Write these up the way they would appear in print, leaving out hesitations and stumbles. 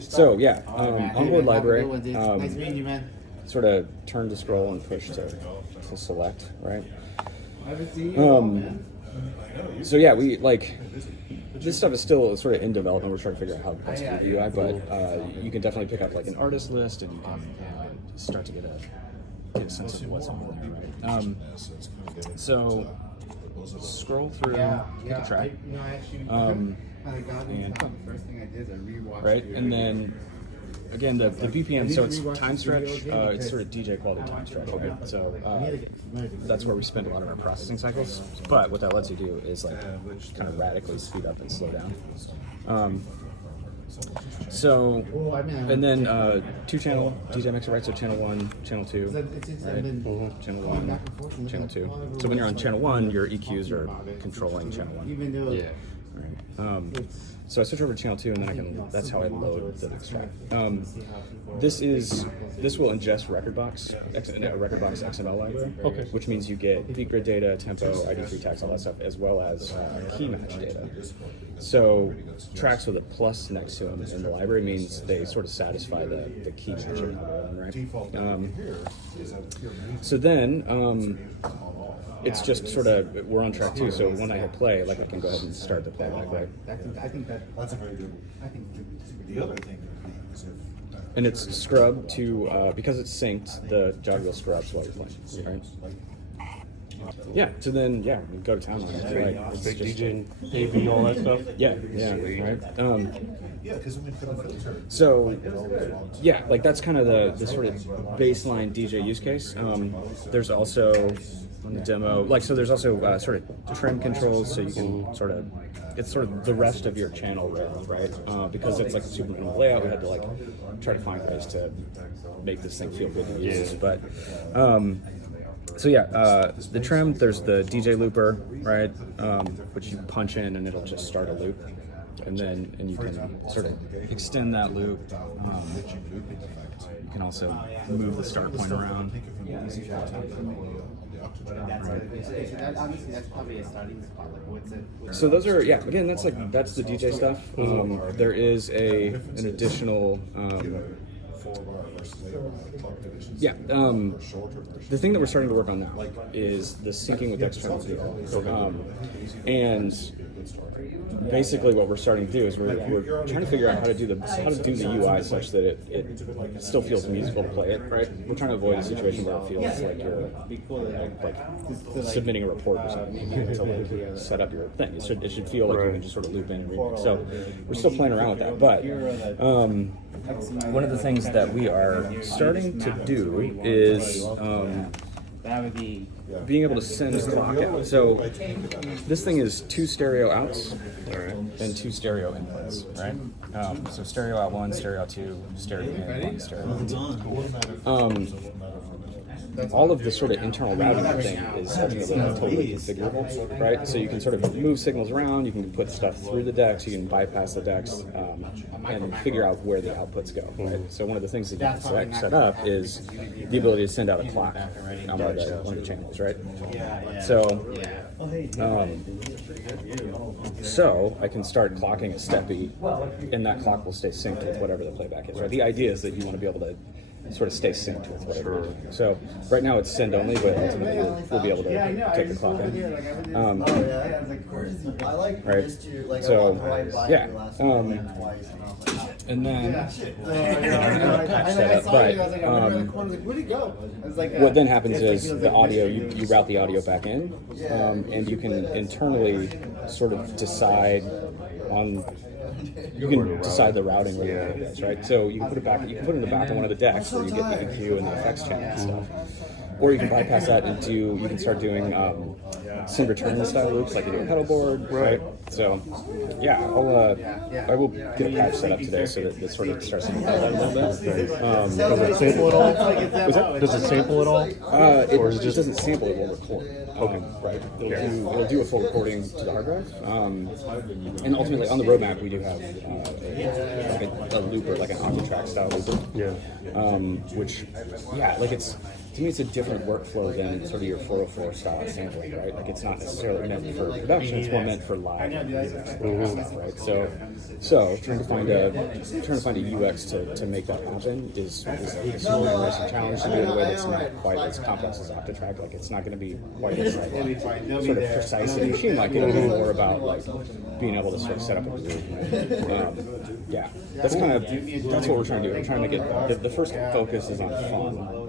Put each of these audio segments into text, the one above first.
So yeah, onboard library. Nice meeting you, man. Sort of turn to scroll and push to select, right? So yeah, we like this stuff is still sort of in development. We're trying to figure out how best to do the UI, but you can definitely pick up like an artist list, and you can start to get a sense of what's on there, right? So scroll through, pick a track, and right, and then again the BPM. So it's time stretch. It's sort of DJ quality time stretch, right? So that's where we spend a lot of our processing cycles. But what that lets you do is like kind of radically speed up and slow down. So, and then 2-channel DJ mixer, right? So channel 1, channel 2, right? Channel 1, channel 2. So when you're on channel 1, your EQs are controlling channel 1. Yeah. Right. So I switch over to channel 2, and then that's how I load the next track. This will ingest Rekordbox XML library, which means you get beat grid data, tempo, ID3 tags, all that stuff, as well as key match data. So tracks with a plus next to them in the library means they sort of satisfy the key matching algorithm, right? So then it's just sort of, we're on track 2, so when I hit play, like I can go ahead and start the playback, right? I think that's a very good. The other thing is and it's scrubbed to, because it's synced, the jog wheel scrubs while you're playing, right? Yeah, so then, yeah, we go to town on it. Right? It's Big just, DJ, AV, all that stuff. yeah, right? yeah, because we put a filter. So, yeah, like that's kind of the sort of baseline DJ use case. There's also, on the demo, like, so there's also sort of trim controls, so you can sort of, it's sort of the rest of your channel rail, right? Because it's like a super minimal layout, we had to like try to find ways to make this thing feel good to use. But so yeah, the trim, there's the DJ looper, right? Which you punch in and it'll just start a loop. And then you can sort of extend that loop. You can also move the start point around. So those are, yeah, again, that's the DJ stuff. There is an additional the thing that we're starting to work on now is the syncing with external video. And basically what we're starting to do is we're trying to figure out how to do the UI such that it still feels musical to play it, right? We're trying to avoid a situation where it feels like you're like submitting a report or something to like set up your thing. It should feel like you can just sort of loop in and remix. So we're still playing around with that, but one of the things that we are starting to do is being able to send a clock out. So this thing is 2 stereo outs and 2 stereo inputs, right? So stereo out 1, stereo out 2, stereo in 1, stereo out 2. All of the sort of internal routing thing is totally configurable, right? So you can sort of move signals around, you can put stuff through the decks, you can bypass the decks, and figure out where the outputs go, right? So one of the things that you can set up is the ability to send out a clock on one of the channels, right? So I can start clocking a step beat, and that clock will stay synced with whatever the playback is, right? The idea is that you want to be able to sort of stay synced with whatever you're doing. So right now it's send only, but ultimately we'll be able to take the clock in. Right. So yeah. And then patch that up. But what then happens is the audio, you route the audio back in, and you can internally sort of decide on. You can decide the routing where the audio goes, right? So you can put it back. You can put it in the back of one of the decks where you get the EQ and the effects channel and stuff. Or you can bypass that and you can start doing send return style loops like you do a pedal board, right? So yeah, I will get a patch set up today so that this sort of starts to that a little bit. Does it sample at all? Does it sample at all? Or it just doesn't sample, it will record. Right. It'll do a full recording to the hard drive. And ultimately on the roadmap we do have a looper, like an Octatrack style looper. Yeah. Which, yeah, like to me, it's a different workflow than sort of your 404 style sampling, right? Like it's not necessarily meant for production; it's more meant for live stuff, right? So trying to find a UX to make that happen is really a nice challenge to do in a way that's not quite as complex as Octatrack. Like it's not going to be quite as like, sort of precise and machine-like. It'll be more about like being able to sort of set up a groove. Right? Yeah, that's what we're trying to do. We're trying to get the first focus is on fun.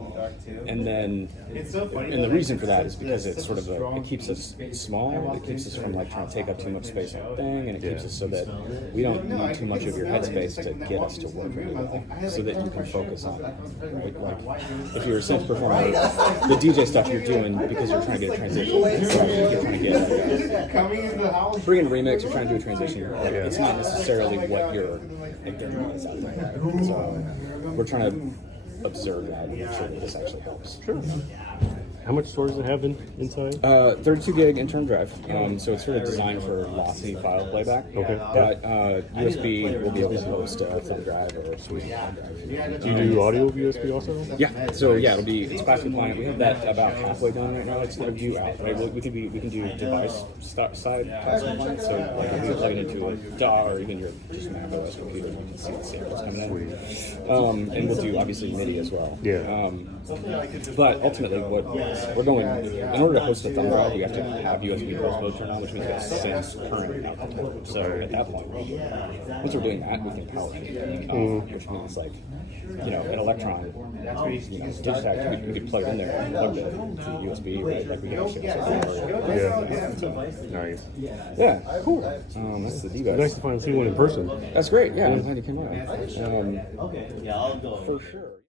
And then, and the reason for that is because it's sort of it keeps us small. It keeps us from like trying to take up too much space on the thing, and it keeps us so that we don't need too much of your headspace to get us to work really well, so that you can focus on it. Right? Like if you're a synth performer, the DJ stuff you're doing because you're trying to get a transition. You're trying to get bring in a remix. You're trying to do a transition. Like, it's not necessarily what you're getting is out there. So we're trying to observe that and make sure that this actually helps. Sure. How much storage does it have inside? 32 gig internal drive. So it's sort of designed for lossy file playback. Okay. But USB will be able to host a thumb drive or a sweet thumb drive. Do you do audio of USB also? Yeah. So yeah, it's classic client. We have that about halfway done right now. It's going to do out. Right? We can do device side classic client. So like if you plug it into a DAW or even your just Mac OS computer, you can see the samples coming in. And we'll do obviously MIDI as well. Yeah. But ultimately, what we're going in order to host a thumb drive, we have to have USB host mode turned on, which means we have to sense current output. So at that point, once we're doing that, we can power it, which means like an Electron, Digitac, we could plug it in there and load it to USB, right? Like we can actually Nice. Yeah, cool. That's the D-Back. Nice to finally see one in person. That's great. Yeah, I'm glad you came out. Okay, sure. Yeah, I'll go. For sure.